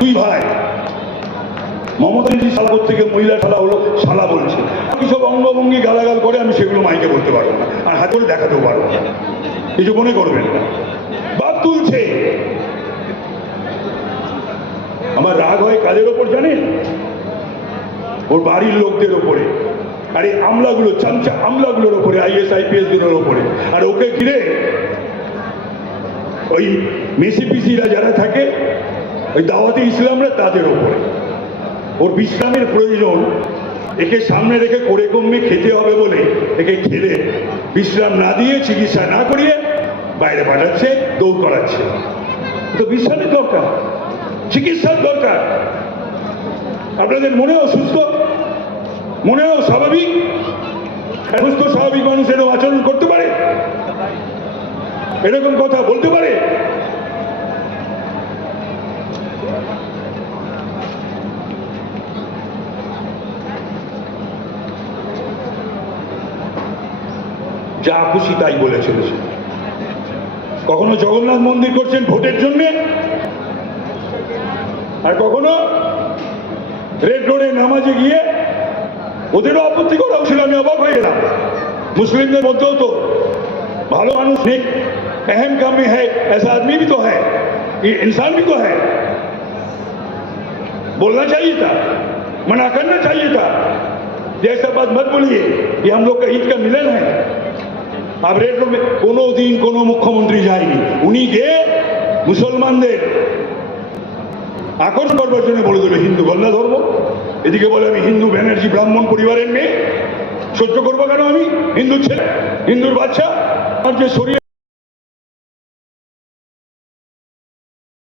দুই ভাই মমতাজি সালপুর থেকে মহিলা শালা হলো শালা বলছে, আমি সব অঙ্গভঙ্গি গালাগাল করে আমি সেগুলো মাইকে বলতে পারবো না, আর হাত করে দেখাতেও পারবো না, কিছু মনে করবেন না। বাপ তুলছে, আমার রাগ হয় কাদের ওপর জানেন? ওর বাড়ির লোকদের ওপরে, আর এই আমলাগুলো, চামচা আমলাগুলোর ওপরে, IAS IPS গুলোর ওপরে, আর ওকে ঘিরে ওই মেসি পিসিরা যারা থাকে, ওই দাওয়াতি ইসলামরা, তাদের ওপরে। ওর বিশ্রামের প্রয়োজন, একে সামনে রেখে করে কমে খেতে হবে বলে একে খেলে বিশ্রাম না দিয়ে, চিকিৎসা না করিয়ে বাইরে পাঠাচ্ছে, দৌড় করাচ্ছে। তো বিশ্রামের দরকার, চিকিৎসার দরকার। আপনাদের মনেও সুস্থ, মনেও স্বাভাবিক, সুস্থ স্বাভাবিক মানুষ এরকম আচরণ করতে পারে, এরকম কথা বলতে পারে? যা খুশি তাই বলে চলেছে। কখনো জগন্নাথ মন্দির করছেন ভোটের জন্যে, আর কখনো রেড রোডে নামাজে গিয়ে, ওদেরও আপত্তি করা ছিল। আমি অবাক হয়ে গেলাম, মুসলিমদের মধ্যেও তো ভালো মানুষ নেই, अहम काम में है, ऐसा आदमी भी तो है, ये इंसान भी तो है। बोलना चाहिए था, मना करना चाहिए था, जैसा बात मत बोलिए, ये हम लोग का ईद का मिलन है। अब रेड रोड में कोनो दिन कोनो मुख्यमंत्री जाएगी, उन्हीं के मुसलमानদের আকর্ষণ করবার জন্য বলে দেবে হিন্দু গল্লা ধর্ম। এদিকে বলে আমি হিন্দু ব্যানার্জি ব্রাহ্মণ পরিবারের মেয়ে, সহ্য করবো কেন? আমি হিন্দু ছেলে, হিন্দুর বাচ্চা, আর যে শরীর